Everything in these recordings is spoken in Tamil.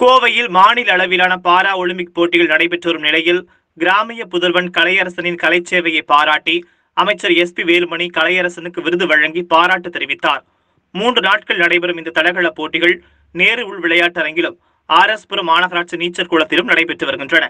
கோவையில் மாநில அளவிலான பாரா ஒலிம்பிக் போட்டிகள் நடைபெற்று வரும் நிலையில் கிராமிய புதல்வன் கலையரசனின் கலைச்சேவையை பாராட்டி அமைச்சர் SP வேலுமணி கலையரசனுக்கு விருது வழங்கி பாராட்டு தெரிவித்தார். 3 நாட்கள் நடைபெறும் இந்த தடகள போட்டிகள் நேரு உள் விளையாட்டரங்கிலும் RS புரம் மாநகராட்சி நீச்சல் குளத்திலும் நடைபெற்று வருகின்றன.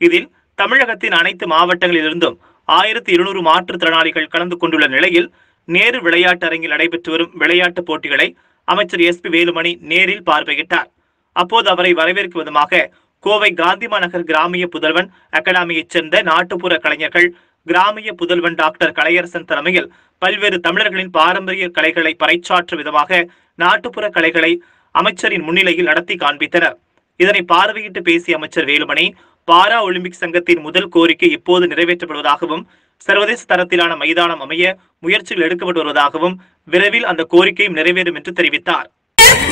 இதில் தமிழகத்தின் அனைத்து மாவட்டங்களிலிருந்தும் 1200 மாற்றுத்திறனாளிகள் கலந்து கொண்டுள்ள நிலையில் நேரு விளையாட்டரங்கில் நடைபெற்று வரும் விளையாட்டுப் போட்டிகளை அமைச்சர் SP வேலுமணி நேரில் பார்வையிட்டார். அப்போது அவரை வரவேற்கும் விதமாக கோவை காந்திமா நகர் கிராமிய புதல்வன் அகாடமியைச் சேர்ந்த நாட்டுப்புற கலைஞர்கள் கிராமிய புதல்வன் டாக்டர் கலையரசன் தலைமையில் பல்வேறு தமிழர்களின் பாரம்பரிய கலைகளை பறைசாற்றும் விதமாக நாட்டுப்புற கலைகளை அமைச்சரின் முன்னிலையில் நடத்தி காண்பித்தனர். இதனை பார்வையிட்டு பேசிய அமைச்சர் வேலுமணி, பாரா ஒலிம்பிக் சங்கத்தின் முதல் கோரிக்கை இப்போது நிறைவேற்றப்படுவதாகவும் சர்வதேச தரத்திலான மைதானம் அமைய முயற்சிகள் எடுக்கப்பட்டு வருவதாகவும் விரைவில் அந்த கோரிக்கையும் நிறைவேறும் என்று தெரிவித்தார்.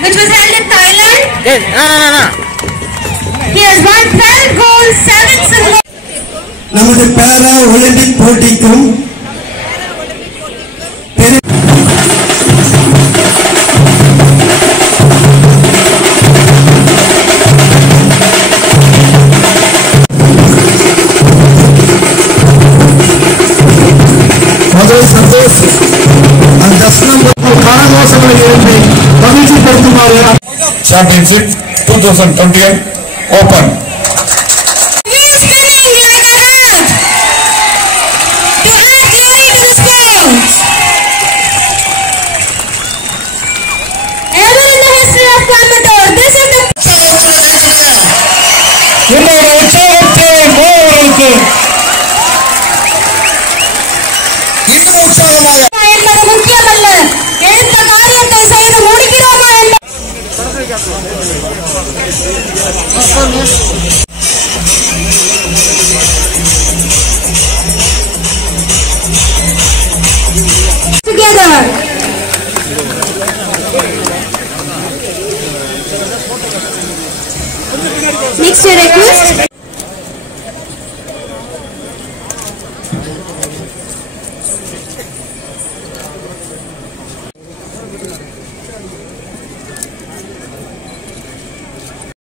Which was held in Thailand. Yes. He has won 12 gold, 7 silver. நமது பாரா ஒலிம்பிக் போட்டிக்கும் முதல் சந்தோஷ் அந்த தர்ஷனம் காலகோசங்களை இருந்து மகிழ்ச்சிப்படுத்துமாறு Championship 2021 Open. Together. Next request.